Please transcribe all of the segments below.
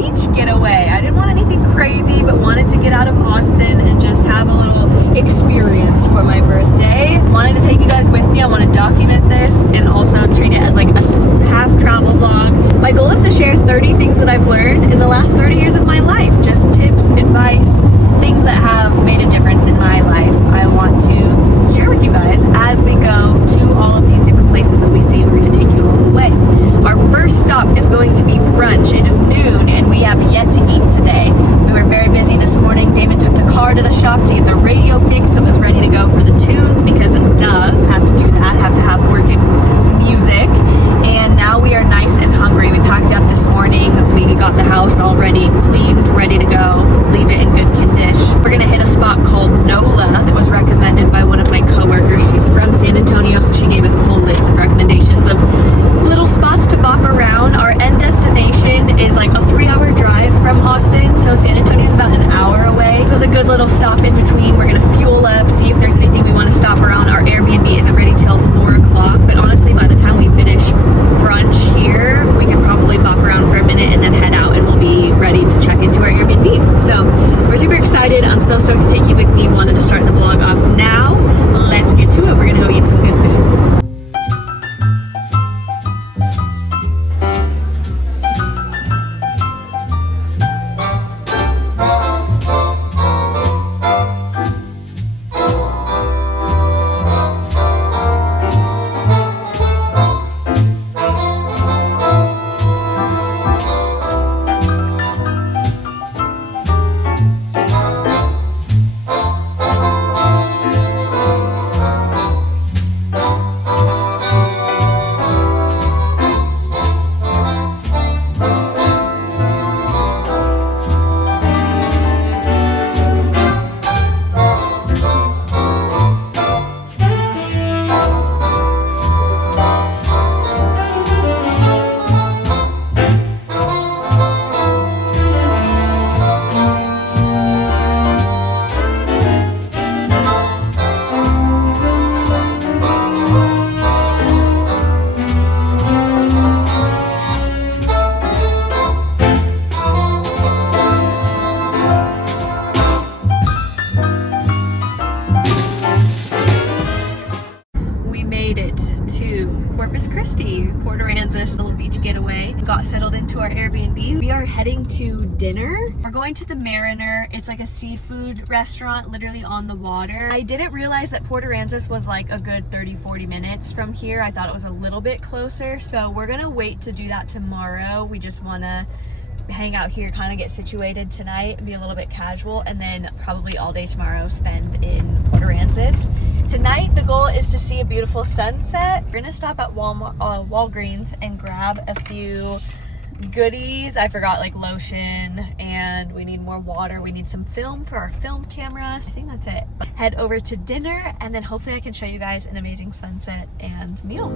beach getaway. I didn't want anything crazy, but wanted to get out of Austin and just have a little experience for my birthday. Wanted to take you guys with me. I want to document this and also treat it as like a half travel vlog. My goal is to share 30 things that I've learned in the last 30 years of my life. Just tips, advice, things that have made a difference in my life. I want to share with you guys as we go to all of these different places that we see. We're going to take you all the way. Our first stop is going to be brunch. It is noon and we have yet to eat today. We were very busy this morning. Damon took the car to the shop to get the radio fixed so it was ready to go for the tunes because duh, have to do that, have to have working music. And now we are nice and hungry. We packed up this morning. We got the house already cleaned, ready to go, leave it in good condition. We're gonna hit a spot called NOLA that was recommended by one of my coworkers. She's from San Antonio, so she gave us a whole list of recommendations of little spots to bop around. Our end destination is like a 3-hour drive from Austin, so San Antonio is about an hour away. So it's a good little stop in between. We're gonna fuel up, see if there's anything we want to stop around. Our Airbnb isn't ready till 4 o'clock, but honestly, by the time we finish brunch here, we can probably bop around for a minute and then head out and we'll be ready to check into our Airbnb. So we're super excited. I'm so stoked to take you with me. Wanted to start the vlog off now. Let's get to it. We're gonna go eat some good food. Little beach getaway. Got settled into our Airbnb. We are heading to dinner. We're going to the Mariner. It's like a seafood restaurant literally on the water. I didn't realize that Port Aransas was like a good 30-40 minutes from here. I thought it was a little bit closer, so we're gonna wait to do that tomorrow. We just want to hang out here, kind of get situated tonight and be a little bit casual, and then probably all day tomorrow spend in Port Aransas. Tonight the goal is to see a beautiful sunset. We're gonna stop at Walgreens and grab a few goodies. I forgot like lotion, and we need more water. We need some film for our film cameras. I think that's it. Head over to dinner and then hopefully I can show you guys an amazing sunset and meal.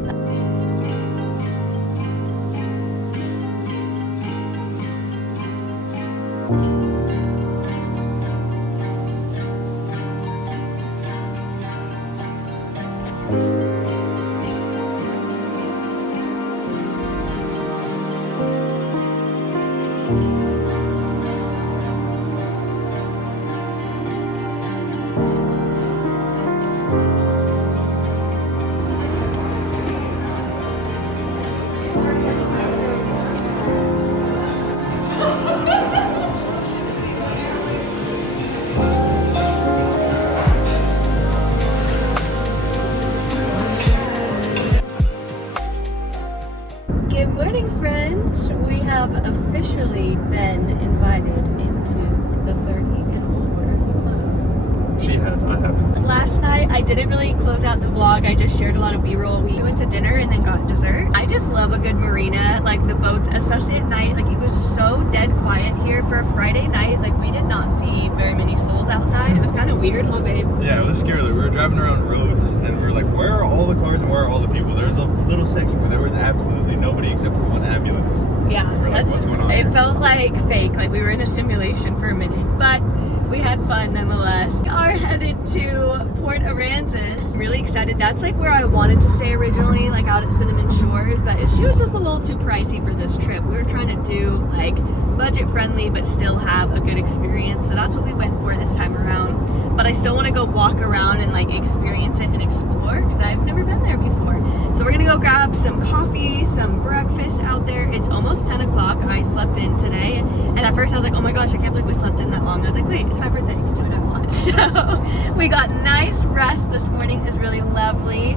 Good morning, friends. We have officially been invited into the 30 and older club. She has, I haven't. Last night, I didn't really close out the vlog. I just shared a lot of B-roll. We went to dinner and then got dessert. I just love a good marina, like the boats, especially at night. Like it was so dead quiet here for a Friday night. Like we did not see very many souls outside. It was kind of weird, huh, babe? Yeah, it was scary. We were driving around roads and we were like, where are all the cars and where are all the people? There's a little section where there was absolutely nobody except for one ambulance. Yeah, we were like, what's going on it here? felt like fake, like we were in a simulation for a minute, but we had fun nonetheless. We are headed to Port Aransas. Really excited. That's like where I wanted to stay originally, like out at Cinnamon Shores, but she was just a little too pricey for this trip. We were trying to do like budget friendly but still have a good experience. So that's what we went for this time around. But I still want to go walk around and like experience it and explore because I've never been there before. So we're gonna go grab some coffee, some breakfast out there. It's almost 10 o'clock. I slept in today, and at first I was like, oh my gosh, I can't believe we slept in that long. I was like, wait, it's my birthday, I can do what I want. So we got nice rest this morning. It was really lovely.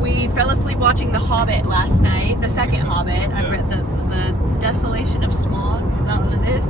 We fell asleep watching The Hobbit last night, the second Hobbit. I've read the Desolation of Smaug, is that what it is?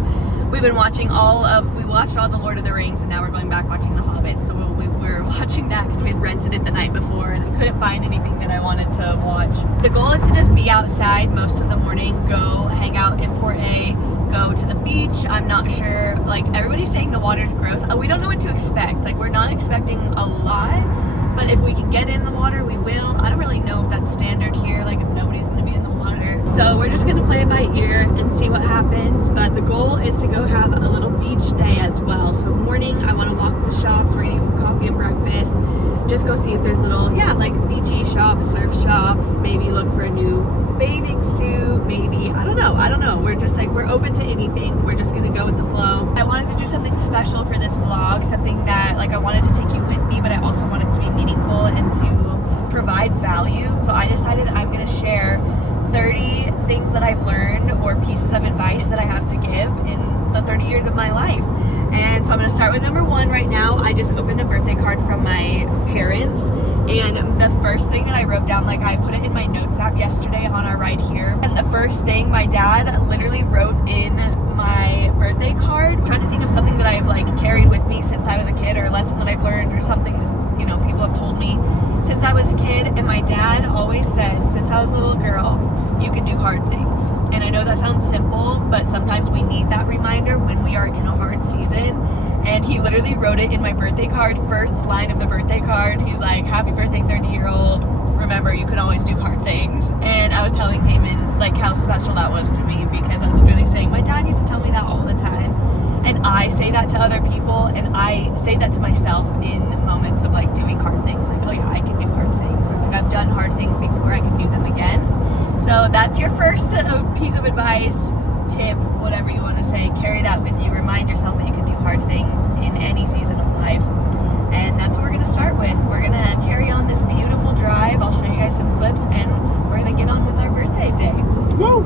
We've been watching we watched all the Lord of the Rings, and now we're going back watching The Hobbit. So we're watching that because we had rented it the night before, and I couldn't find anything that I wanted to watch. The goal is to just be outside most of the morning, go hang out in Port A, go to the beach. I'm not sure, like everybody's saying the water's gross. We don't know what to expect. Like we're not expecting a lot, but if we can get in the water, we will. I don't really know if that's standard here, like if nobody's gonna be in the water. So we're just gonna play it by ear and see what happens. But the goal is to go have a little beach day as well. So morning, I wanna walk the shops. We're gonna get some coffee and breakfast. Just go see if there's little, like beachy shops, surf shops, maybe look for a new bathing suit, maybe, I don't know. We're just like, we're open to anything. We're just gonna go with the flow. I wanted to do something special for this vlog, something that like I wanted to take you with me, but I also wanted to be meaningful and to provide value. So I decided that I'm gonna share 30 things that I've learned or pieces of advice that I have to give in the 30 years of my life. And so I'm gonna start with number one right now. I just opened a birthday card from my parents, and the first thing that I wrote down, like I put it in my notes app yesterday on our ride here, and the first thing my dad literally wrote in my birthday card, I'm trying to think of something that I've like carried with me since I was a kid, or a lesson that I've learned, or something that, you know, people have told me since I was a kid. And my dad always said, since I was a little girl, you can do hard things. And I know that sounds simple, but sometimes we need that reminder when we are in a hard season. And he literally wrote it in my birthday card, first line of the birthday card. He's like, happy birthday, 30-year-old. Remember, you can always do hard things. And I was telling Payman like how special that was to me, because I was literally saying, my dad used to tell me that all the time. And I say that to other people, and I say that to myself in moments of like doing hard things. Like, oh yeah, I can do hard things. Or like, I've done hard things before, I can do them again. So that's your first piece of advice, tip, whatever you want to say. Carry that with you. Remind yourself that you can do hard things in any season of life. And that's what we're going to start with. We're going to carry on this beautiful drive. I'll show you guys some clips, and we're going to get on with our birthday day. Woo!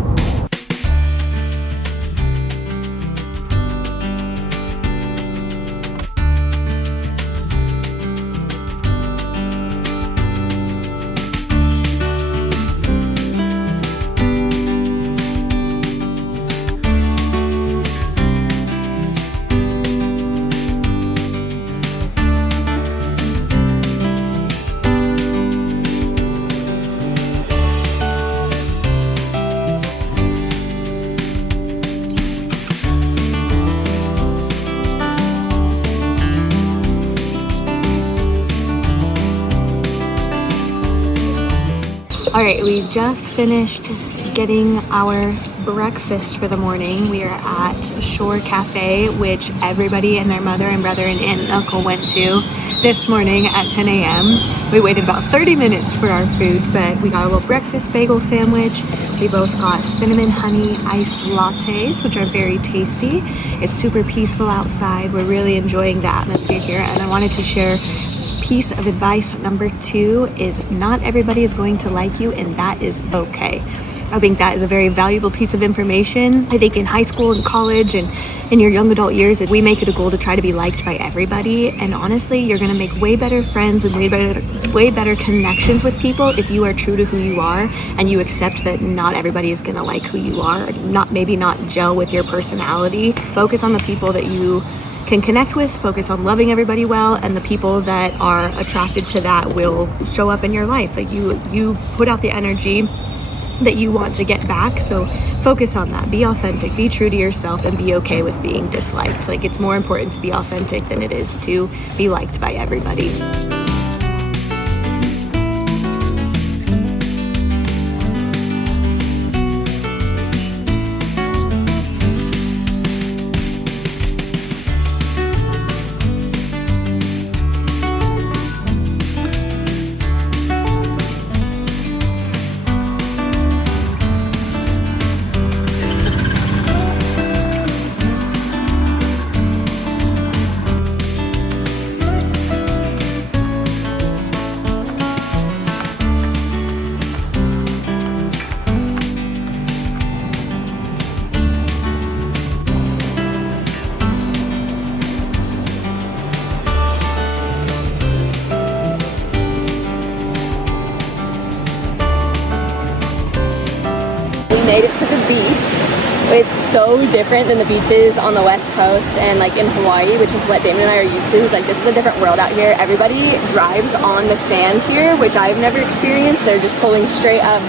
All right, we just finished getting our breakfast for the morning. We are at Shore Cafe, which everybody and their mother and brother and aunt and uncle went to this morning at 10 a.m. We waited about 30 minutes for our food, but we got a little breakfast bagel sandwich. We both got cinnamon honey iced lattes, which are very tasty. It's super peaceful outside. We're really enjoying the atmosphere here, and I wanted to share piece of advice number 2 is not everybody is going to like you, and that is okay. I think that is a very valuable piece of information. I think in high school and college and in your young adult years, we make it a goal to try to be liked by everybody. And honestly, you're gonna make way better friends and way better connections with people if you are true to who you are and you accept that not everybody is gonna like who you are, maybe not gel with your personality. Focus on the people that you can connect with, focus on loving everybody well, and the people that are attracted to that will show up in your life. Like you put out the energy that you want to get back, so focus on that. Be authentic, be true to yourself, and be okay with being disliked. Like, it's more important to be authentic than it is to be liked by everybody. to the beach. It's so different than the beaches on the West Coast and like in Hawaii, which is what Damon and I are used to. He's like, this is a different world out here. Everybody drives on the sand here, which I've never experienced. They're just pulling straight up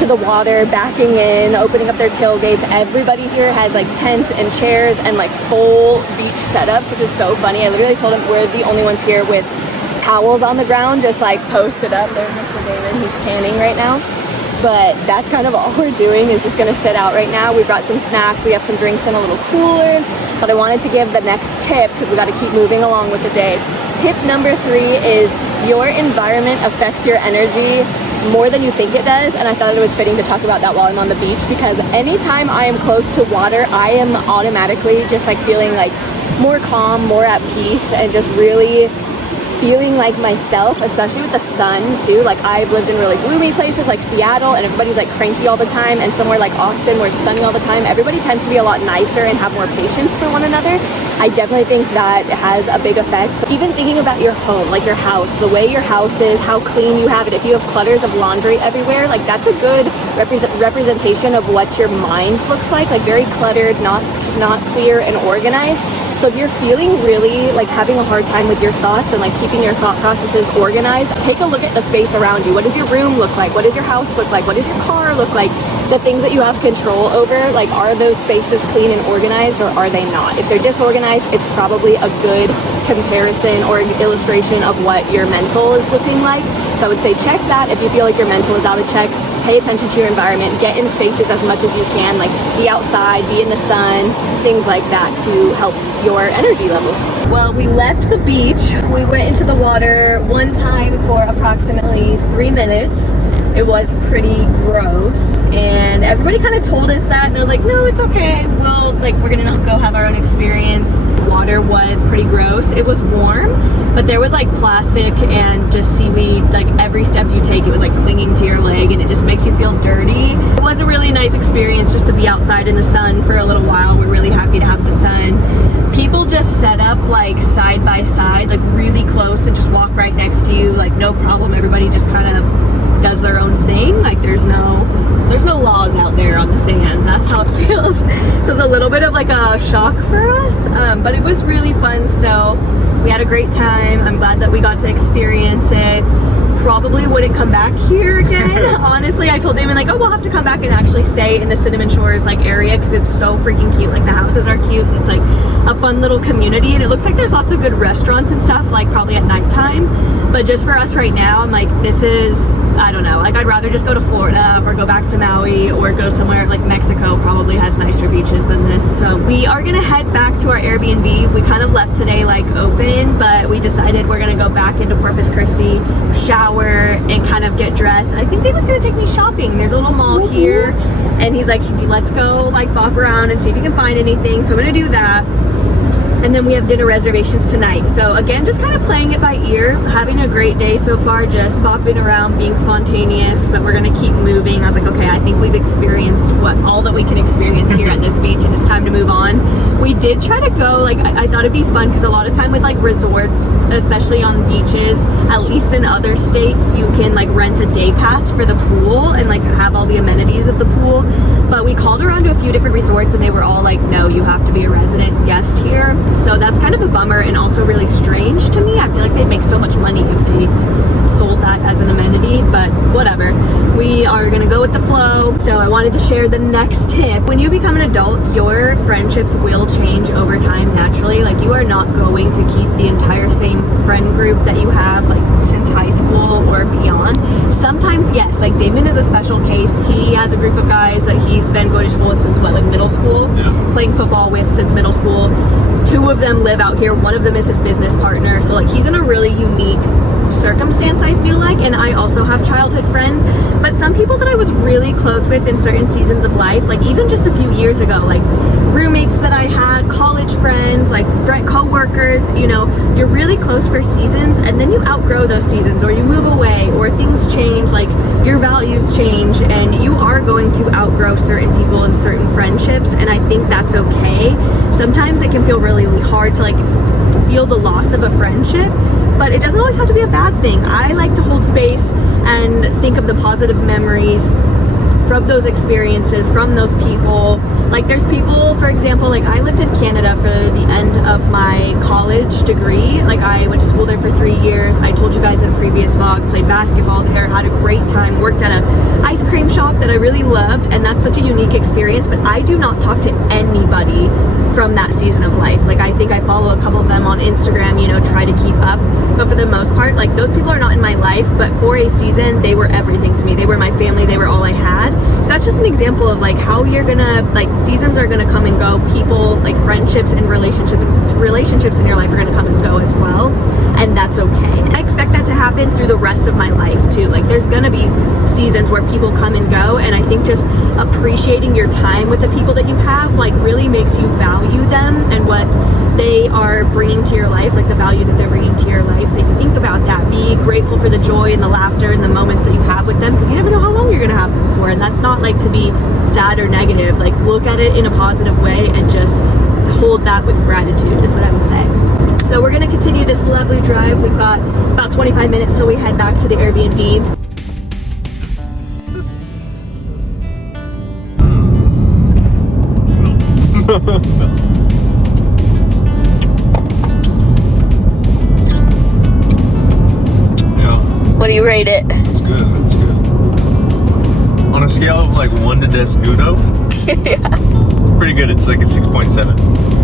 to the water, backing in, opening up their tailgates. Everybody here has like tents and chairs and like full beach setups, which is so funny. I literally told him we're the only ones here with towels on the ground, just like posted up. There's Mr. Damon, he's tanning right now. But that's kind of all we're doing, is just gonna sit out right now. We brought some snacks, we have some drinks in a little cooler, but I wanted to give the next tip because we gotta keep moving along with the day. Tip number 3 is your environment affects your energy more than you think it does, and I thought it was fitting to talk about that while I'm on the beach, because anytime I am close to water, I am automatically just like feeling like more calm, more at peace, and just really feeling like myself, especially with the sun too. Like I've lived in really gloomy places like Seattle and everybody's like cranky all the time, and somewhere like Austin where it's sunny all the time, everybody tends to be a lot nicer and have more patience for one another. I definitely think that has a big effect. So even thinking about your home, like your house, the way your house is, how clean you have it. If you have clutters of laundry everywhere, like that's a good representation of what your mind looks like very cluttered, not clear and organized. So if you're feeling really like having a hard time with your thoughts and like keeping your thought processes organized, take a look at the space around you. What does your room look like? What does your house look like? What does your car look like? The things that you have control over, like are those spaces clean and organized, or are they not? If they're disorganized, it's probably a good comparison or an illustration of what your mental is looking like. So I would say check that. If you feel like your mental is out of check, pay attention to your environment, get in spaces as much as you can, like be outside, be in the sun, things like that to help your energy levels. Well, we left the beach. We went into the water one time for approximately 3 minutes. It was pretty gross, and everybody kind of told us that, and I was like, no, it's okay. We're gonna go have our own experience. Water was pretty gross. It was warm, but there was like plastic and just seaweed, like every step you take, it was like clinging to your leg, and it just makes you feel dirty. It was a really nice experience just to be outside in the sun for a little while. We're really happy to have the sun. People just set up like side by side, like really close, and just walk right next to you, like no problem. Everybody just kind of does their own thing. Like there's no laws out there on the sand. That's how it feels. So it's a little bit of like a shock for us, but it was really fun still. We had a great time. I'm glad that we got to experience it. Probably wouldn't come back here again. Honestly, I told Damon like, oh, we'll have to come back and actually stay in the Cinnamon Shores like area, because it's so freaking cute. Like the houses are cute. It's like a fun little community, and it looks like there's lots of good restaurants and stuff, like probably at nighttime. But just for us right now, I'm like, this is, I don't know, like I'd rather just go to Florida or go back to Maui or go somewhere like Mexico. Probably has nicer beaches than this. So we are gonna head back to our Airbnb. We kind of left today like open, but we decided we're gonna go back into Corpus Christi, shower and kind of get dressed. And I think David's gonna take me shopping. There's a little mall here, and he's like, let's go like bop around and see if you can find anything. So I'm gonna do that. And then we have dinner reservations tonight. So again, just kind of playing it by ear, having a great day so far, just bopping around, being spontaneous, but we're gonna keep moving. I was like, okay, I think we've experienced all that we can experience here at this beach, and it's time to move on. We did try to go, like, I thought it'd be fun, because a lot of time with like resorts, especially on beaches, at least in other states, you can like rent a day pass for the pool and like have all the amenities of the pool. But we called around to a few different resorts, and they were all like, no, you have to be a resident guest here. So that's kind of a bummer, and also really strange to me. I feel like they'd make so much money if they sold that as an amenity, but whatever. We are gonna go with the flow. So I wanted to share the next tip. When you become an adult, your friendships will change over time naturally. Like you are not going to keep the entire same friend group that you have like since high school or beyond. Sometimes yes, like Damon is a special case. He has a group of guys that he's been going to school with since what, like middle school? Yeah. Playing football with since middle school. 2 of them live out here. 1 of them is his business partner. So like he's in a really unique circumstance, I feel like. And I also have childhood friends, but some people that I was really close with in certain seasons of life, like even just a few years ago, like roommates that I had, college friends, like co-workers, you know, you're really close for seasons, and then you outgrow those seasons, or you move away, or things change, like your values change, and you are going to outgrow certain people and certain friendships, and I think that's okay. Sometimes it can feel really hard to like feel the loss of a friendship, but it doesn't always have to be a bad thing. I like to hold space and think of the positive memories from those experiences, from those people. Like there's people, for example, like I lived in Canada for the end of my college degree. Like I went to school there for 3 years. I told you guys in a previous vlog, played basketball there, had a great time, worked at a ice cream shop that I really loved, and that's such a unique experience. But I do not talk to anybody from that season of life. Like I think I follow a couple of them on Instagram, you know, try to keep up, but for the most part, like those people are not in my life, but for a season they were everything to me. They were my family, they were all I had. So that's just an example of like how you're gonna, like seasons are gonna come and go. People, like friendships and relationships in your life are gonna come and go as well, and that's okay. I expect that to happen through the rest of my life too. Like there's gonna be seasons where people come and go, and I think just appreciating your time with the people that you have like really makes you value them and what they are bringing to your life, like the value that they're bringing to your life. Like think about that. Be grateful for the joy and the laughter and the moments that you have with them, because you never know how long you're gonna have them for. And that's not like to be sad or negative. Like look at it in a positive way and just hold that with gratitude is what I would say. So we're gonna continue this lovely drive. We've got about 25 minutes till we head back to the Airbnb. What do you rate it? It's good, it's good. On a scale of like 1 to Desnudo, Yeah. it's pretty good. It's like a 6.7.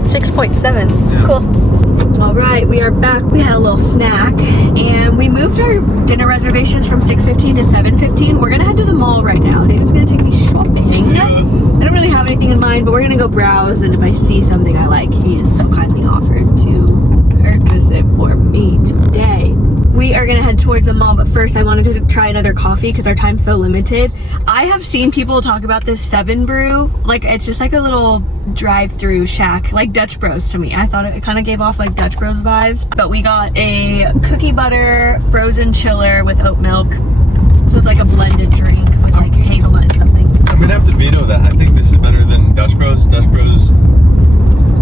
6.7. Yeah. Cool. All right, we are back. We had a little snack, and we moved our dinner reservations from 6:15 to 7:15. We're gonna head to the mall right now. David's gonna take me shopping. Yeah. I don't really have anything in mind, but we're gonna go browse, and if I see something I like, he has so kindly offered to purchase it for me today. We are gonna head towards the mall, but first I wanted to try another coffee because our time's so limited. I have seen people talk about this 7 Brew, like it's just like a little drive-through shack, like Dutch Bros to me. I thought it kind of gave off like Dutch Bros vibes, but we got a cookie butter frozen chiller with oat milk. So it's like a blended drink with like hazelnut and something. I'm gonna have to veto that. I think this is better than Dutch Bros. Dutch Bros.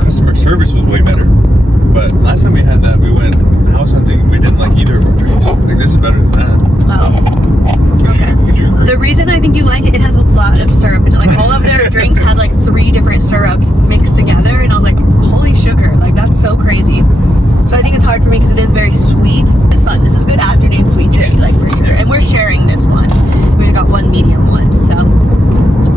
Customer service was way better. But last time we had that, we went house hunting. We didn't like either of our drinks. Like this is better than that. Oh. Okay. Would you agree? The reason I think you like it, it has a lot of syrup in it. Like all of their drinks had like 3 different syrups mixed together, and I was like, holy sugar, like that's so crazy. So I think it's hard for me because it is very sweet. It's fun. This is good afternoon sweet treat, like for sure. And we're sharing this one. We've got one medium one. So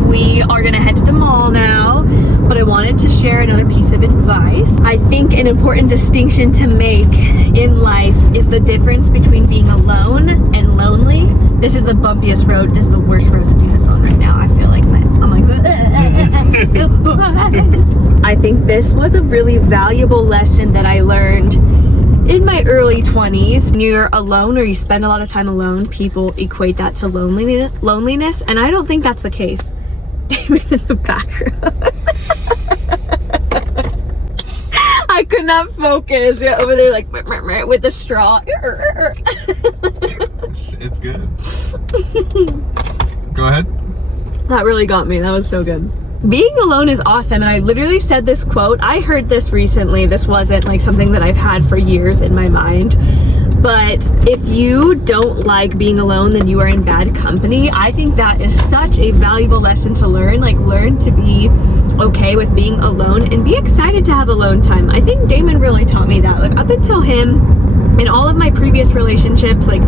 we are gonna head to the mall now, but I wanted to share another piece of advice. I think an important distinction to make in life is the difference between being alone and lonely. This is the bumpiest road. This is the worst road to do this on right now. I feel like I'm like I think this was a really valuable lesson that I learned in my early 20s. When you're alone or you spend a lot of time alone, people equate that to loneliness, and I don't think that's the case. David in the background. I could not focus. Yeah, over there like with the straw. It's good. Go ahead. That really got me. That was so good. Being alone is awesome, and I literally said this quote. I heard this recently. This wasn't like something that I've had for years in my mind. But if you don't like being alone, then you are in bad company. I think that is such a valuable lesson to learn. Like learn to be okay with being alone and be excited to have alone time. I think Damon really taught me that. Like up until him, in all of my previous relationships, like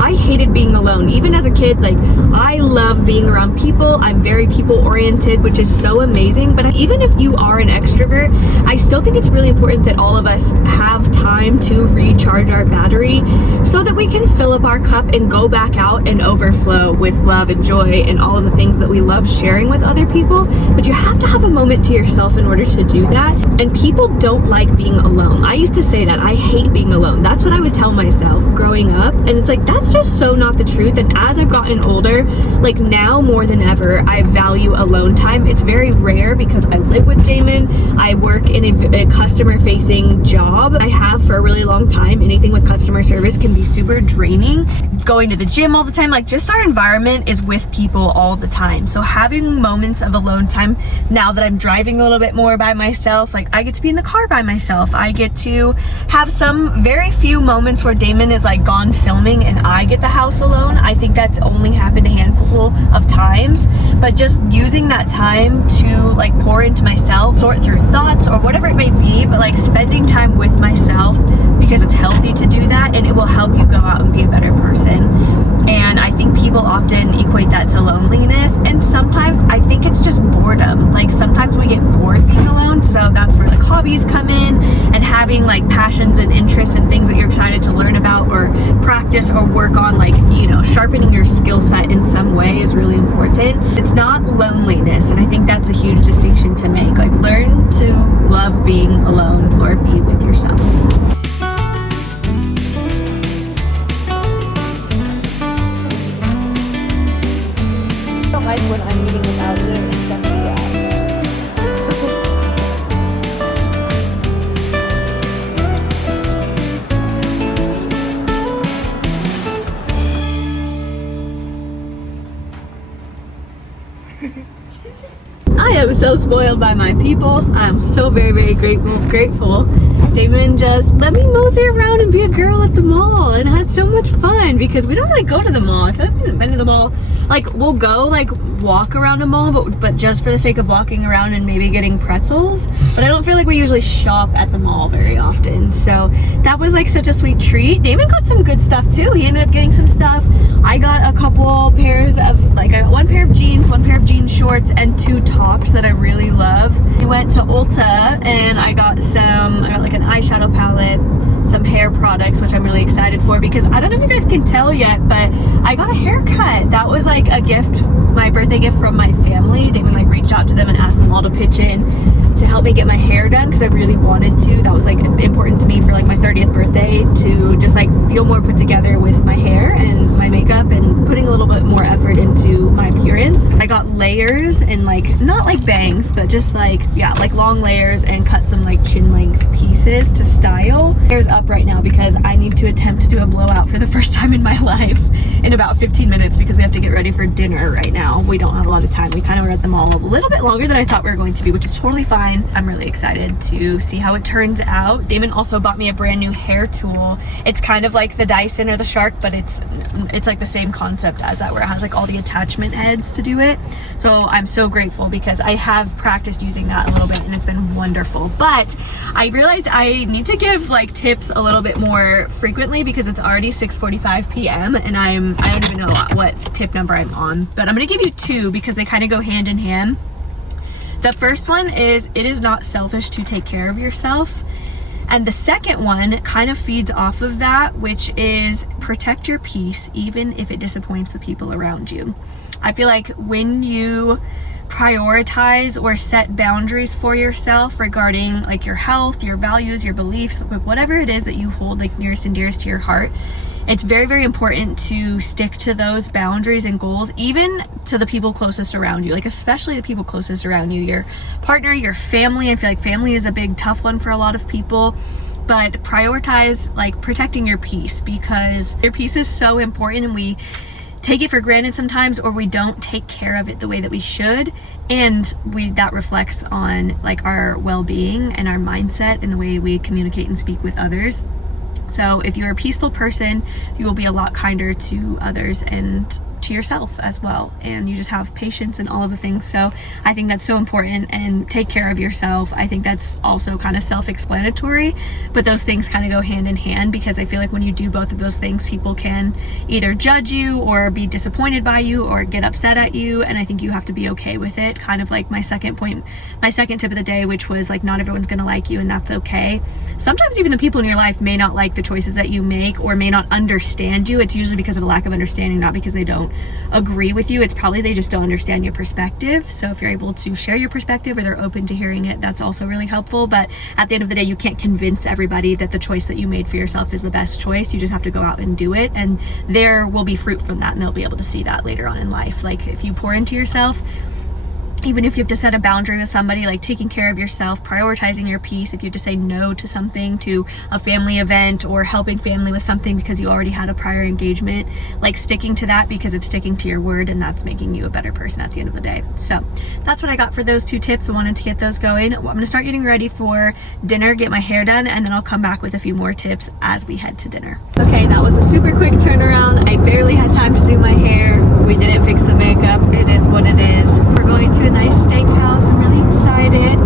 I hated being alone. Even as a kid, like I love being around people. I'm very people oriented, which is so amazing. But even if you are an extrovert, I still think it's really important that all of us have time to recharge our battery so that we can fill up our cup and go back out and overflow with love and joy and all of the things that we love sharing with other people. But you have to have a moment to yourself in order to do that. And people don't like being alone. I used to say that. I hate being alone. That's what I would tell myself growing up, and it's like that's just so not the truth. And as I've gotten older, like now more than ever, I value alone time. It's very rare because I live with Damon. I work in a customer facing job. I have for a really long time. Anything with customer service can be super draining. Going to the gym all the time, like just our environment is with people all the time. So having moments of alone time, now that I'm driving a little bit more by myself, like I get to be in the car by myself. I get to have some very few few moments where Damon is like gone filming and I get the house alone. I think that's only happened a handful of times, but just using that time to like pour into myself, sort through thoughts or whatever it may be, but like spending time with myself, because it's healthy to do that and it will help you go out and be a better person. And I think people often equate that to loneliness, and sometimes I think it's just boredom. Like sometimes we get bored being alone, so that's where like hobbies come in, and having like passions and interests and things that you're excited to learn about or practice or work on, like, you know, sharpening your skill set in some way is really important. It's not loneliness, and I think that's a huge distinction to make. Like, learn to love being alone or be with yourself. Like when I'm eating without it, it's just I am so spoiled by my people. I'm so very, very grateful. Damon just let me mosey around and be a girl at the mall, and had so much fun because we don't really go to the mall. I feel like we haven't been to the mall. Like, we'll go like walk around a mall, but just for the sake of walking around and maybe getting pretzels. But I don't feel like we usually shop at the mall very often. So that was like such a sweet treat. Damon got some good stuff too. He ended up getting some stuff. I got a couple pairs of, like, I got one pair of jeans, one pair of jean shorts, and 2 tops that I really love. We went to Ulta and I got like an eyeshadow palette, some hair products, which I'm really excited for, because I don't know if you guys can tell yet, but I got a haircut. That was like a gift, my birthday gift from my family. Damon like reached out to them and asked them all to pitch in to help me get my hair done, because I really wanted to. That was like important to me for like my 30th birthday, to just like feel more put together with my hair and my makeup, and putting a little bit more effort into my appearance. I got layers, and like not like bangs, but just like, yeah, like long layers, and cut some like chin length pieces to style. Hair's up right now because I need to attempt to do a blowout for the first time in my life in about 15 minutes, because we have to get ready for dinner right now. We don't have a lot of time. We kind of were at the mall a little bit longer than I thought we were going to be, which is totally fine. I'm really excited to see how it turns out. Damon also bought me a brand new hair tool. It's kind of like the Dyson or the Shark, but it's like the same concept as that, where it has like all the attachment heads to do it. So I'm so grateful, because I have practiced using that a little bit and it's been wonderful. But I realized I need to give like tips a little bit more frequently, because it's already 6:45 p.m. and I don't even know what tip number I'm on, but I'm gonna give you 2 because they kind of go hand in hand. The first one is, it is not selfish to take care of yourself. And the second one kind of feeds off of that, which is protect your peace, even if it disappoints the people around you. I feel like when you prioritize or set boundaries for yourself regarding like your health, your values, your beliefs, whatever it is that you hold like nearest and dearest to your heart, it's very, very important to stick to those boundaries and goals, even to the people closest around you, like especially the people closest around you, your partner, your family. I feel like family is a big, tough one for a lot of people, but prioritize like protecting your peace, because your peace is so important, and we take it for granted sometimes, or we don't take care of it the way that we should, and that reflects on like our well-being and our mindset and the way we communicate and speak with others. So if you're a peaceful person, you will be a lot kinder to others and to yourself as well, and you just have patience and all of the things. So I think that's so important, and take care of yourself. I think that's also kind of self-explanatory, but those things kind of go hand in hand, because I feel like when you do both of those things, people can either judge you or be disappointed by you or get upset at you, and I think you have to be okay with it. Kind of like my second tip of the day, which was like, not everyone's gonna like you, and that's okay. Sometimes even the people in your life may not like the choices that you make, or may not understand you. It's usually because of a lack of understanding, not because they don't agree with you. It's probably they just don't understand your perspective. So if you're able to share your perspective, or they're open to hearing it, that's also really helpful. But at the end of the day, you can't convince everybody that the choice that you made for yourself is the best choice. You just have to go out and do it, and there will be fruit from that, and they'll be able to see that later on in life. Like, if you pour into yourself, even if you have to set a boundary with somebody, like taking care of yourself, prioritizing your peace, if you have to say no to something, to a family event or helping family with something because you already had a prior engagement, like sticking to that because it's sticking to your word, and that's making you a better person at the end of the day. So that's what I got for those 2 tips. I wanted to get those going. I'm gonna start getting ready for dinner, get my hair done, and then I'll come back with a few more tips as we head to dinner. Okay, that was a super quick turnaround. I barely had time to do my hair. We didn't fix the makeup. It is what it is. We're going to a nice steakhouse. I'm really excited.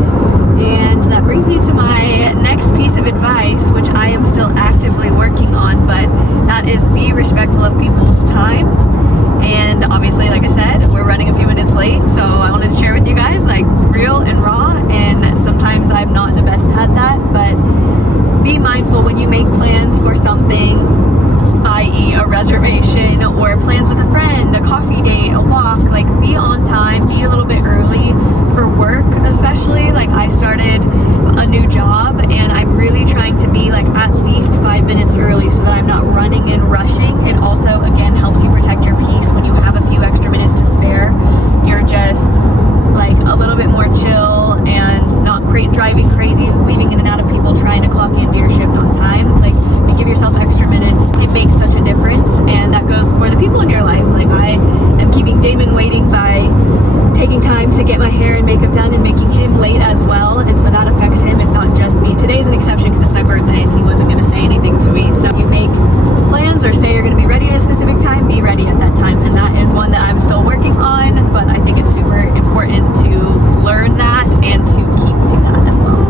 And that brings me to my next piece of advice, which I am still actively working on, but that is be respectful of people's time. And obviously, like I said, we're running a few minutes late, so I wanted to share with you guys, like, real and raw, and sometimes I'm not the best at that, but be mindful when you make plans for something, i.e. a reservation or plans with a friend, a coffee date, a walk. Like, be on time, be a little bit early for work, especially. Like, I started a new job and I'm really trying to be like at least 5 minutes early so that I'm not running and rushing. It also, again, helps you protect your peace when you have a few extra minutes to spare. You're just like a little bit more chill and not driving crazy, weaving in and out of people trying to clock into your shift on time. Like, you give yourself extra minutes, it makes such a difference, and that goes for the people in your life. Like, I am keeping Damon waiting by taking time to get my hair and makeup done and making him late as well, and so that affects him. It's not just me. Today's an exception because it's my birthday and he wasn't going to say anything to me. So you make plans or say you're going to be ready at a specific time, be ready at that time, and that is one that I'm still working on, but I think it's super important to learn that and to keep to that as well.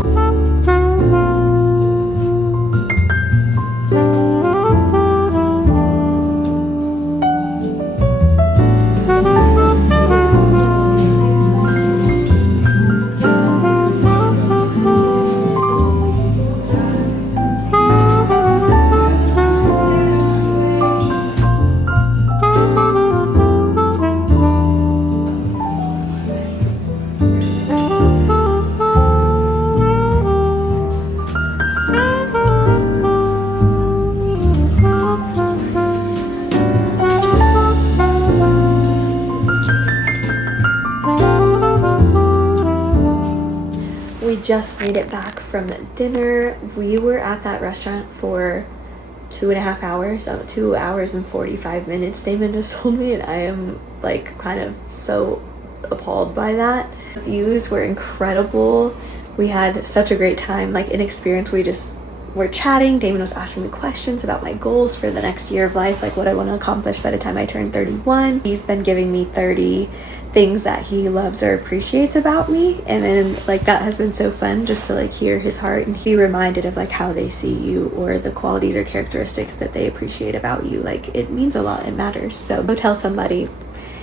Just made it back from dinner. We were at that restaurant for 2.5 hours, 2 hours and 45 minutes, Damon just told me, and I am like kind of so appalled by that. The views were incredible. We had such a great time, like an experience. We just were chatting. Damon was asking me questions about my goals for the next year of life, like what I want to accomplish by the time I turn 31. He's been giving me 30 things that he loves or appreciates about me, and then like that has been so fun just to like hear his heart and be reminded of like how they see you or the qualities or characteristics that they appreciate about you. Like, it means a lot, it matters. So go tell somebody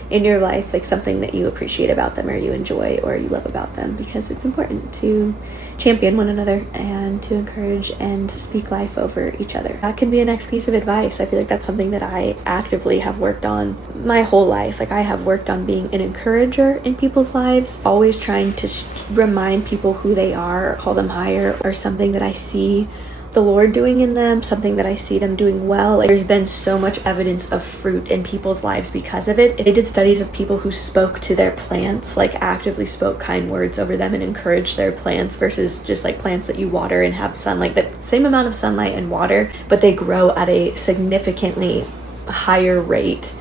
in your life like something that you appreciate about them or you enjoy or you love about them, because it's important to champion one another and to encourage and to speak life over each other. That can be a next piece of advice. I feel like that's something that I actively have worked on my whole life. Like, I have worked on being an encourager in people's lives, always trying to remind people who they are, call them higher, or something that I see the Lord doing in them, something that I see them doing well. Like, there's been so much evidence of fruit in people's lives because of it. They did studies of people who spoke to their plants, like actively spoke kind words over them and encouraged their plants, versus just like plants that you water and have sunlight, the same amount of sunlight and water, but they grow at a significantly higher rate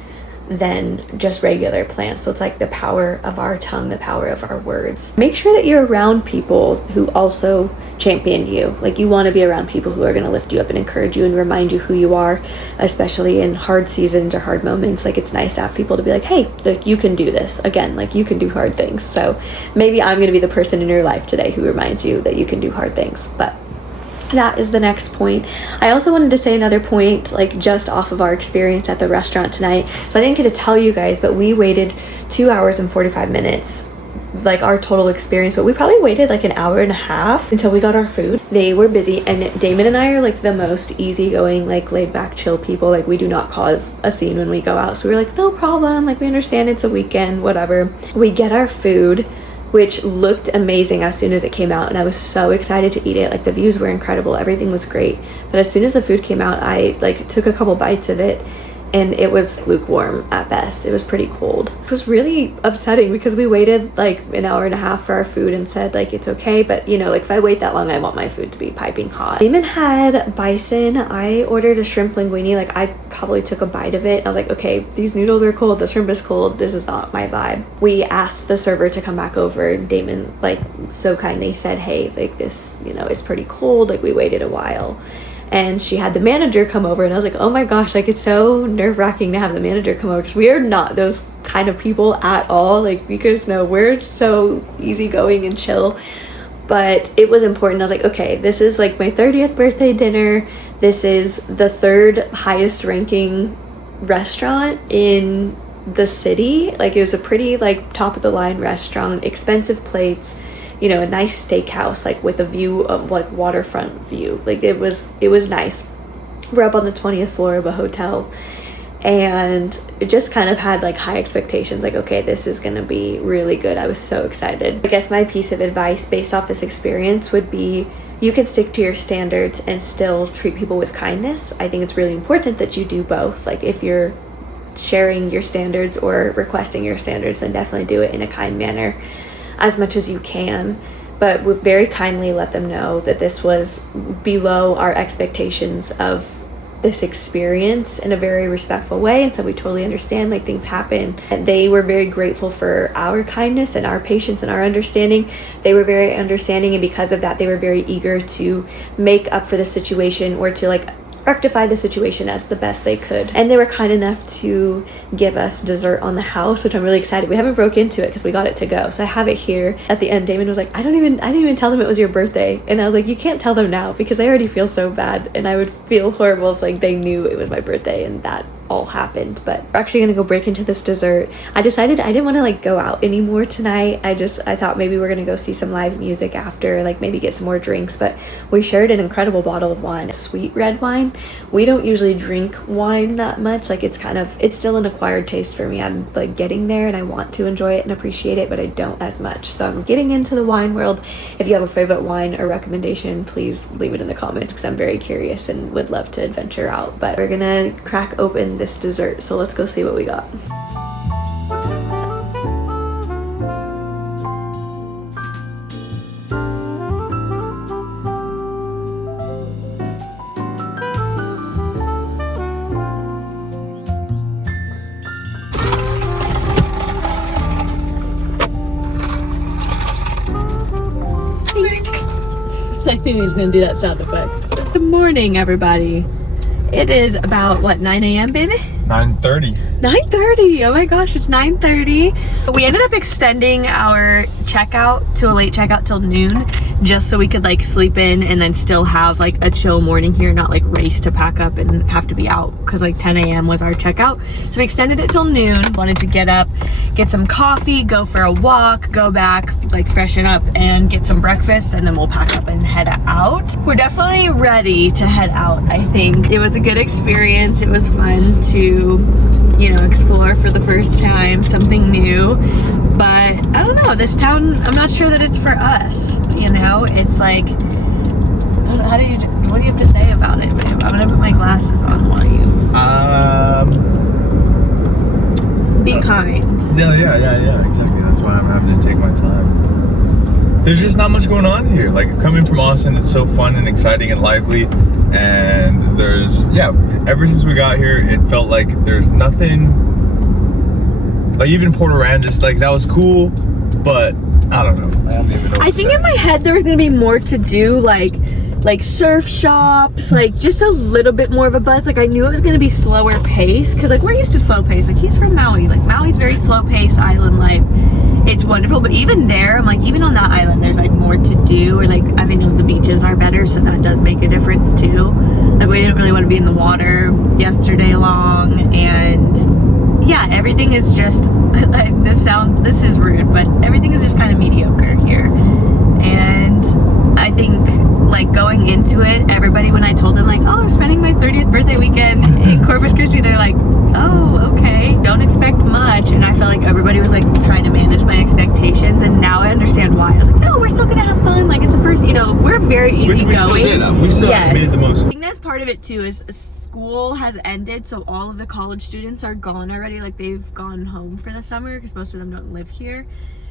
than just regular plants. So it's like the power of our tongue, the power of our words. Make sure that you're around people who also champion you. Like, you want to be around people who are going to lift you up and encourage you and remind you who you are, especially in hard seasons or hard moments. Like, it's nice to have people to be like, hey, like, you can do this. Again, like, you can do hard things. So maybe I'm going to be the person in your life today who reminds you that you can do hard things. But that is the next point. I also wanted to say another point, like just off of our experience at the restaurant tonight. So I didn't get to tell you guys, but we waited 2 hours and 45 minutes, like our total experience, but we probably waited like an hour and a half until we got our food. They were busy, and Damon and I are like the most easygoing, like laid back, chill people. Like, we do not cause a scene when we go out. So we were like, no problem. Like, we understand it's a weekend, whatever. We get our food, which looked amazing as soon as it came out, and I was so excited to eat it. Like, the views were incredible, everything was great. But as soon as the food came out, I like took a couple bites of it, and it was lukewarm at best. It was pretty cold. It was really upsetting because we waited like an hour and a half for our food and said like it's okay, but you know, like if I wait that long, I want my food to be piping hot. Damon had bison. I ordered a shrimp linguine. Like I probably took a bite of it. I was like, okay, these noodles are cold, the shrimp is cold, this is not my vibe. We asked the server to come back over, and Damon like so kindly said, hey, like this, you know, is pretty cold, like we waited a while. And she had the manager come over, and I was like, oh my gosh, like it's so nerve-wracking to have the manager come over because we are not those kind of people at all. Like you guys know, we're so easygoing and chill. But it was important. I was like, okay, this is like my 30th birthday dinner. This is the 3rd highest ranking restaurant in the city. Like it was a pretty like top of the line restaurant, expensive plates, you know, a nice steakhouse, like with a view of like waterfront view. Like it was nice. We're up on the 20th floor of a hotel, and it just kind of had like high expectations, like, okay, this is gonna be really good. I was so excited. I guess my piece of advice based off this experience would be, you can stick to your standards and still treat people with kindness. I think it's really important that you do both. Like if you're sharing your standards or requesting your standards, then definitely do it in a kind manner as much as you can, but we very kindly let them know that this was below our expectations of this experience in a very respectful way, and so we totally understand, like things happen. And they were very grateful for our kindness and our patience and our understanding. They were very understanding, and because of that, they were very eager to make up for the situation or to like rectify the situation as the best they could. And they were kind enough to give us dessert on the house, which I'm really excited. We haven't broke into it because we got it to go, so I have it here. At the end, Damon was like, I didn't even tell them it was your birthday. And I was like, you can't tell them now because I already feel so bad, and I would feel horrible if like they knew it was my birthday and that all happened. But we're actually gonna go break into this dessert. I decided I didn't want to like go out anymore tonight. I thought maybe we're gonna go see some live music after, like maybe get some more drinks. But we shared an incredible bottle of wine, sweet red wine. We don't usually drink wine that much. Like it's still an acquired taste for me. I'm like getting there, and I want to enjoy it and appreciate it, but I don't as much. So I'm getting into the wine world. If you have a favorite wine or recommendation, please leave it in the comments because I'm very curious and would love to adventure out. But we're gonna crack open this dessert, so let's go see what we got. I knew he was gonna do that sound effect. Good morning, everybody. It is about, what, 9 a.m., baby? 9:30. 9:30. Oh my gosh, it's 9:30. We ended up extending our checkout to a late checkout till noon, just so we could like sleep in and then still have like a chill morning here, not like race to pack up and have to be out, because like 10 a.m. was our checkout. So we extended it till noon. Wanted to get up, get some coffee, go for a walk, go back, like freshen up and get some breakfast, and then we'll pack up and head out. We're definitely ready to head out. I think it was a good experience. It was fun to, you know, explore for the first time something new. But I don't know, this town, I'm not sure that it's for us. You know, it's like, I don't know, what do you have to say about it, babe? I'm gonna put my glasses on while you be kind. Yeah, exactly. That's why I'm having to take my time. There's just not much going on here. Like coming from Austin, it's so fun and exciting and lively. And there's, ever since we got here, it felt like there's nothing, like even Port Aransas, like that was cool, but I don't know. I don't even know. I think in my head there was gonna be more to do, like surf shops, like just a little bit more of a buzz. Like I knew it was gonna be slower pace, because like we're used to slow pace. Like he's from Maui, like Maui's very slow pace island life. It's wonderful, but even there, I'm like, even on that island, there's like more to do, or like, I mean, the beaches are better, so that does make a difference too. Like we didn't really want to be in the water yesterday long, and yeah, everything is just, like, this is rude, but everything is just kind of mediocre here. And I think like going into it, everybody, when I told them like, oh, I'm spending my 30th birthday weekend in Corpus Christi, they're like, oh, okay, don't expect much. And I felt like everybody was like trying to manage my expectations, and now I understand why. I was like, no, we're still gonna have fun. Like it's a first, you know, we're very Which easygoing. we still did. We still made the most. I think that's part of it too, is school has ended, so all of the college students are gone already. Like, they've gone home for the summer because most of them don't live here.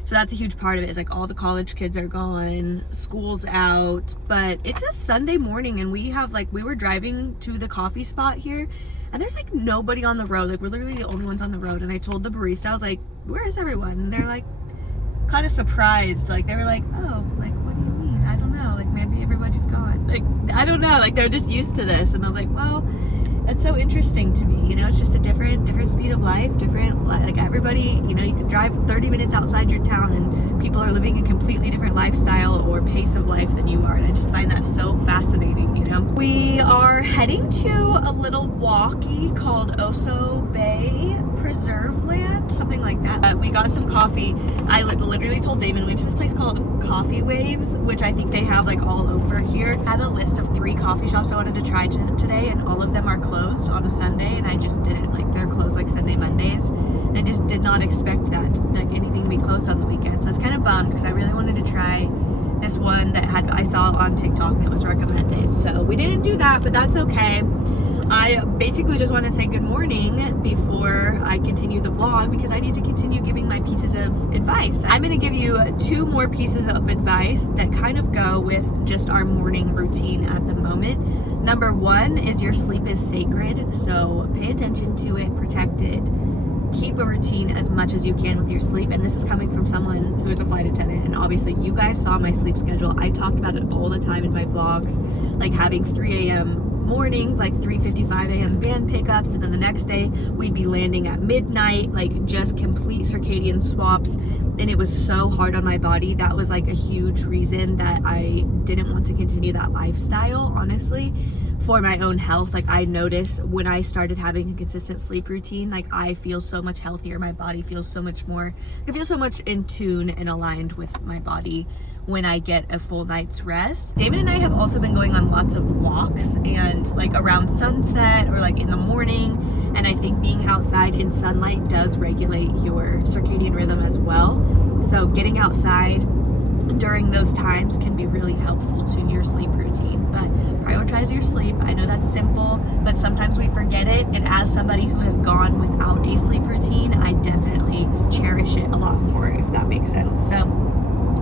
So that's a huge part of it, is like all the college kids are gone, school's out. But it's a Sunday morning, and we were driving to the coffee spot here, and there's like nobody on the road. Like, we're literally the only ones on the road. And I told the barista, I was like, where is everyone? And they're like kind of surprised. Like, they were like, oh, like, what do you mean? I don't know, like, maybe everybody's gone. Like, I don't know, like, they're just used to this. And I was like, well, that's so interesting to me, you know. It's just a different speed of life, like, everybody, you know, you could drive 30 minutes outside your town and people are living a completely different lifestyle or pace of life than you are. And I just find that so fascinating, you know. We are heading to a little walkie called Oso Bay Preserve Land, something like that. We got some coffee. I literally told Damon, we went to this place called Coffee Waves, which I think they have like all over here. I had a list of 3 coffee shops I wanted to try today, and all of them are closed on a Sunday, and I just didn't, like, they're closed like Sunday, Mondays, and I just did not expect that, like, anything to be closed on the weekend. So I was kind of bummed because I really wanted to try this one that I saw on TikTok and it was recommended. So we didn't do that, but that's okay. I basically just want to say good morning before I continue the vlog, because I need to continue giving my pieces of advice. I'm going to give you 2 more pieces of advice that kind of go with just our morning routine at the moment. Number 1 is your sleep is sacred, so pay attention to it, protect it. Keep a routine as much as you can with your sleep. And this is coming from someone who is a flight attendant, and obviously you guys saw my sleep schedule. I talked about it all the time in my vlogs, like having 3 a.m. mornings, like 3:55 a.m. van pickups, and then the next day we'd be landing at midnight, like just complete circadian swaps. And it was so hard on my body. That was like a huge reason that I didn't want to continue that lifestyle, honestly, for my own health. Like, I noticed when I started having a consistent sleep routine, like, I feel so much healthier. My body feels so much more, I feel so much in tune and aligned with my body when I get a full night's rest. Damon and I have also been going on lots of walks, and like around sunset or like in the morning, and I think being outside in sunlight does regulate your circadian rhythm as well. So getting outside during those times can be really helpful to your sleep routine. But prioritize your sleep. I know that's simple, but sometimes we forget it, and as somebody who has gone without a sleep routine, I definitely cherish it a lot more, if that makes sense. So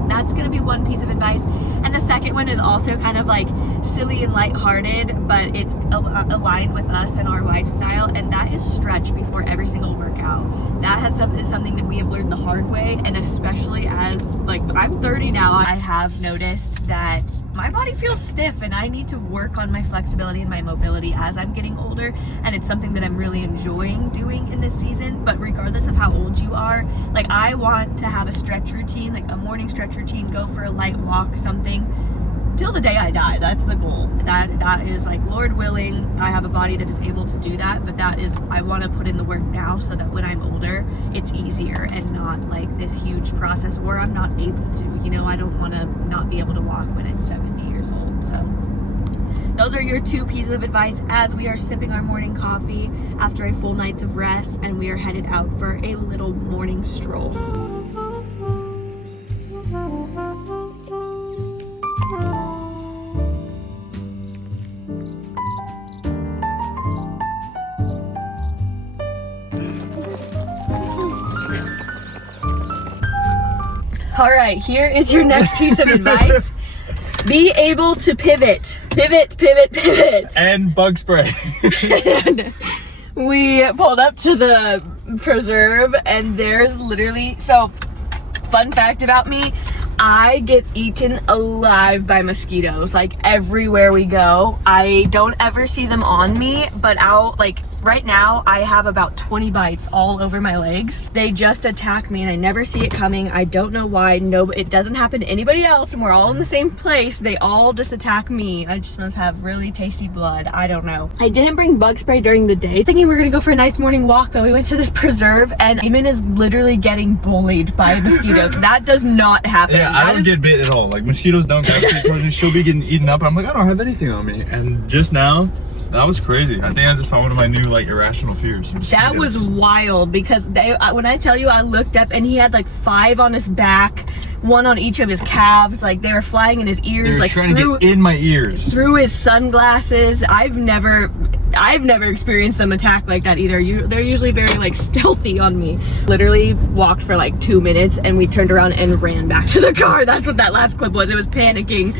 that's going to be one piece of advice. And the second one is also kind of like silly and lighthearted, but it's aligned with us and our lifestyle, and that is stretch before every single workout. That is something that we have learned the hard way, and especially as, like, I'm 30 now, I have noticed that my body feels stiff, and I need to work on my flexibility and my mobility as I'm getting older, and it's something that I'm really enjoying doing in this season. But regardless of how old you are, like, I want to have a stretch routine, like a morning stretch routine, go for a light walk, something, till the day I die. That's the goal. That is, like, Lord willing, I have a body that is able to do that, but that is, I want to put in the work now so that when I'm older, it's easier and not like this huge process where I'm not able to, you know. I don't want to not be able to walk when I'm 70 years old. So those are your 2 pieces of advice as we are sipping our morning coffee after a full night of rest, and we are headed out for a little morning stroll. All right, here is your next piece of advice. Be able to pivot. And bug spray. And we pulled up to the preserve, and there's literally, so fun fact about me, I get eaten alive by mosquitoes, like everywhere we go. I don't ever see them on me, but like right now I have about 20 bites all over my legs. They just attack me and I never see it coming. I don't know why. No, it doesn't happen to anybody else, and we're all in the same place. They all just attack me. I just must have really tasty blood. I don't know. I didn't bring bug spray during the day, thinking we were gonna go for a nice morning walk, but we went to this preserve and Eamon is literally getting bullied by mosquitoes. That does not happen. Yeah, I don't get bit at all. Like, mosquitoes don't gravitate towards me. She'll be getting eaten up. I'm like, I don't have anything on me. And just now, that was crazy. I think I just found one of my new, like, irrational fears. That was wild, because when I tell you, I looked up and he had like 5 on his back, one on each of his calves. Like they were flying in his ears, They're like trying to get in my ears. through his sunglasses. I've never experienced them attack like that either. They're usually very like stealthy on me. Literally walked for like 2 minutes and we turned around and ran back to the car. That's what that last clip was. It was panicking,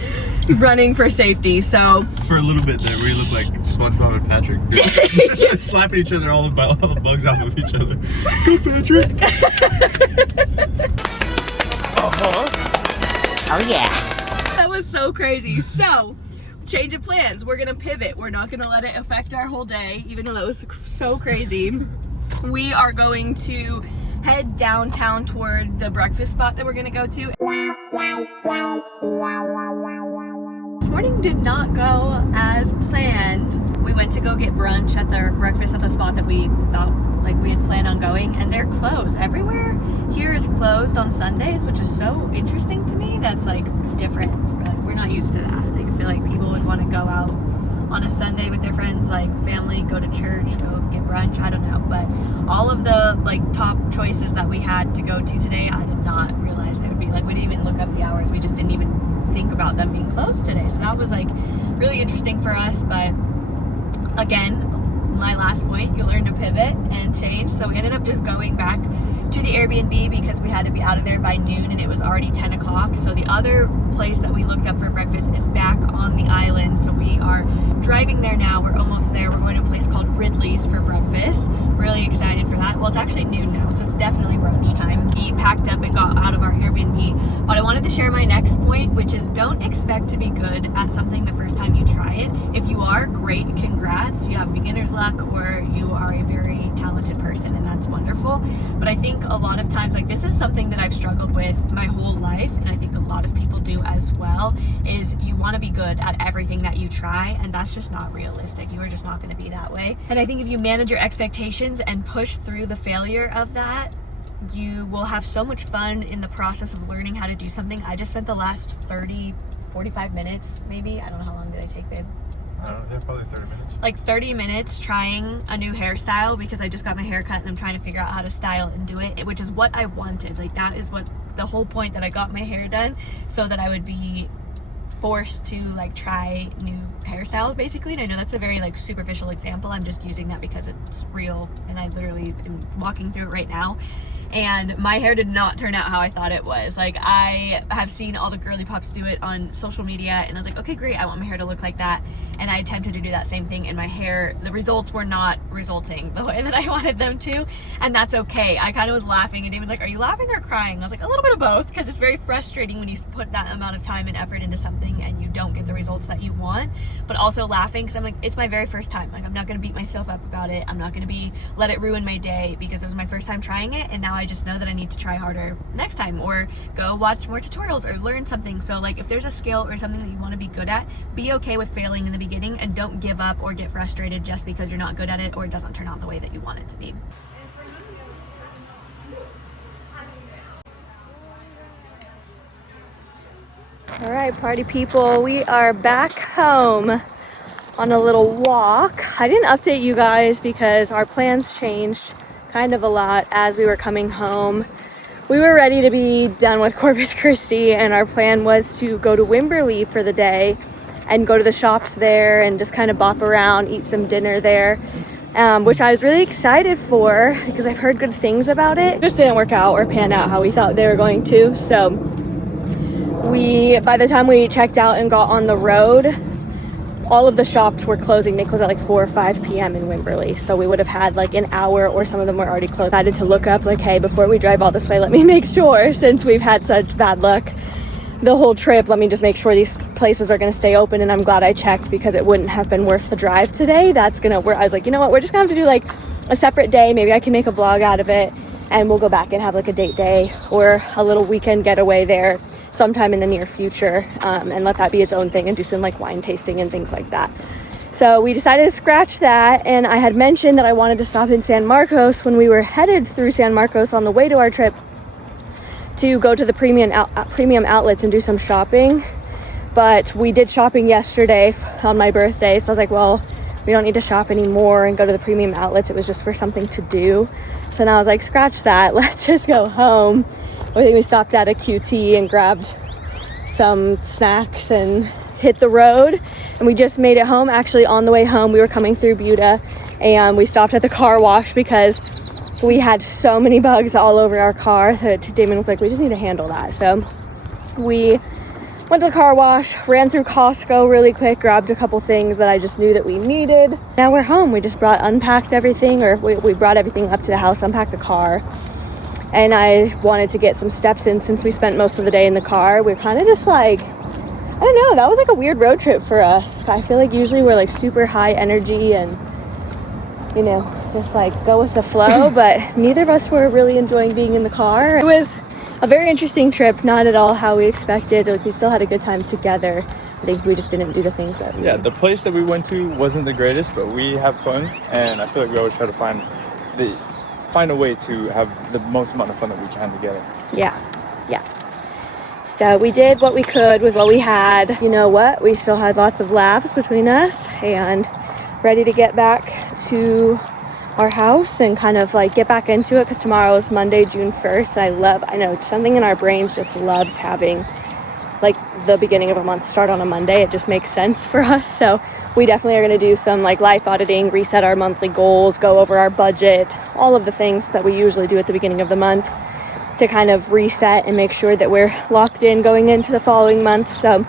running for safety. So for a little bit there, we looked like SpongeBob and Patrick, slapping each other, all the bugs off of each other. Go Patrick! Oh yeah. That was so crazy. So, change of plans. We're gonna pivot. We're not gonna let it affect our whole day, even though that was so crazy. We are going to head downtown toward the breakfast spot that we're gonna go to. This morning did not go as planned. We went to go get brunch at the breakfast at the spot that we thought like we had planned on going, and they're closed. Everywhere here is closed on Sundays, which is so interesting to me. That's like different. We're not used to that. Like, I feel like people would want to go out on a Sunday with their friends, like family, go to church, go get brunch, I don't know. But all of the like top choices that we had to go to today, I did not realize they would be like, we didn't even look up the hours. We just didn't even think about them being closed today. So that was like really interesting for us. But again, my last point, you learn to pivot and change. So we ended up just going back to the Airbnb because we had to be out of there by noon and it was already 10 o'clock. So the other place that we looked up for breakfast is back on the island. So we are driving there now. We're almost there. We're going to a place called Ridley's for breakfast. Really excited for that. Well, it's actually noon now, so it's definitely brunch time. We packed up and got out of our Airbnb. But I wanted to share my next point, which is don't expect to be good at something the first time you try it. If you are, great, congrats. You have beginner's luck or you are a very talented person, and that's wonderful. But I think a lot of times, like this is something that I've struggled with my whole life, and I think a lot of people do as well, is you want to be good at everything that you try, and that's just not realistic. You are just not going to be that way. And I think if you manage your expectations and push through the failure of that, you will have so much fun in the process of learning how to do something. I just spent the last 45 minutes, maybe. I don't know how long did I take, babe? I don't know, yeah, probably 30 minutes. Like 30 minutes trying a new hairstyle because I just got my hair cut and I'm trying to figure out how to style and do it, which is what I wanted. Like that is what the whole point that I got my hair done, so that I would be forced to like try new hairstyles basically. And I know that's a very like superficial example. I'm just using that because it's real and I literally am walking through it right now. And my hair did not turn out how I thought it was. Like I have seen all the girly pops do it on social media and I was like, okay, great, I want my hair to look like that. And I attempted to do that same thing and my hair, the results were not resulting the way that I wanted them to. And that's okay. I kind of was laughing and he was like, are you laughing or crying? I was like, a little bit of both, because it's very frustrating when you put that amount of time and effort into something and you don't get the results that you want. But also laughing because I'm like, it's my very first time. Like I'm not going to beat myself up about it. I'm not going to let it ruin my day because it was my first time trying it, and now I just know that I need to try harder next time or go watch more tutorials or learn something. So like if there's a skill or something that you want to be good at, be okay with failing in the beginning and don't give up or get frustrated just because you're not good at it or it doesn't turn out the way that you want it to be. All right, party people, we are back home on a little walk. I didn't update you guys because our plans changed kind of a lot as we were coming home. We were ready to be done with Corpus Christi and our plan was to go to Wimberley for the day and go to the shops there and just kind of bop around, eat some dinner there, which I was really excited for because I've heard good things about it. It just didn't work out or pan out how we thought they were going to. So by the time we checked out and got on the road, all of the shops were closing. They closed at like 4 or 5 p.m. in Wimberley. So we would have had like an hour, or some of them were already closed. I had to look up like, hey, before we drive all this way, let me make sure, since we've had such bad luck the whole trip, let me just make sure these places are going to stay open. And I'm glad I checked because it wouldn't have been worth the drive today. I was like, you know what, we're just gonna have to do like a separate day. Maybe I can make a vlog out of it and we'll go back and have like a date day or a little weekend getaway there sometime in the near future, and let that be its own thing and do some like wine tasting and things like that. So we decided to scratch that, and I had mentioned that I wanted to stop in San Marcos when we were headed through San Marcos on the way to our trip to go to the premium outlets and do some shopping. But we did shopping yesterday on my birthday, so I was like, well, we don't need to shop anymore and go to the premium outlets. It was just for something to do. So now I was like, scratch that, let's just go home. think we stopped at a QT and grabbed some snacks and hit the road, and we just made it home. Actually, on the way home, we were coming through Buda, and we stopped at the car wash because we had so many bugs all over our car that Damon was like, we just need to handle that. So we went to the car wash, ran through Costco really quick, grabbed a couple things that I just knew that we needed. Now we're home. We just unpacked everything, or we brought everything up to the house, unpacked the car. And I wanted to get some steps in since we spent most of the day in the car. We're kind of just like, I don't know, that was like a weird road trip for us. I feel like usually we're like super high energy and, you know, just like go with the flow, but neither of us were really enjoying being in the car. It was a very interesting trip, not at all how we expected. Like, we still had a good time together. I think we just didn't do the things that we Yeah, the place that we went to wasn't the greatest, but we have fun, and I feel like we always try to find a way to have the most amount of fun that we can together. Yeah. So we did what we could with what we had. You know what? We still had lots of laughs between us, and ready to get back to our house and kind of like get back into it, because tomorrow is Monday, June 1st. And I know something in our brains just loves having like the beginning of a month start on a Monday. It just makes sense for us. So we definitely are going to do some like life auditing, reset our monthly goals, go over our budget, all of the things that we usually do at the beginning of the month to kind of reset and make sure that we're locked in going into the following month. So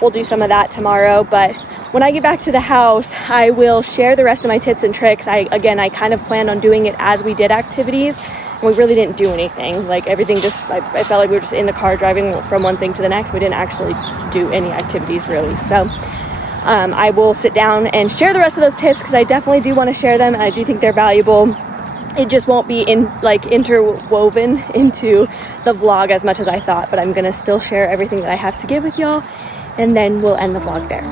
we'll do some of that tomorrow. But when I get back to the house, I will share the rest of my tips and tricks. I kind of planned on doing it as we did activities, and we really didn't do anything. Like everything just, I felt like we were just in the car driving from one thing to the next. We didn't actually do any activities really. So I will sit down and share the rest of those tips, because I definitely do want to share them, and I do think they're valuable. It just won't be interwoven into the vlog as much as I thought, but I'm gonna still share everything that I have to give with y'all, and then we'll end the vlog there.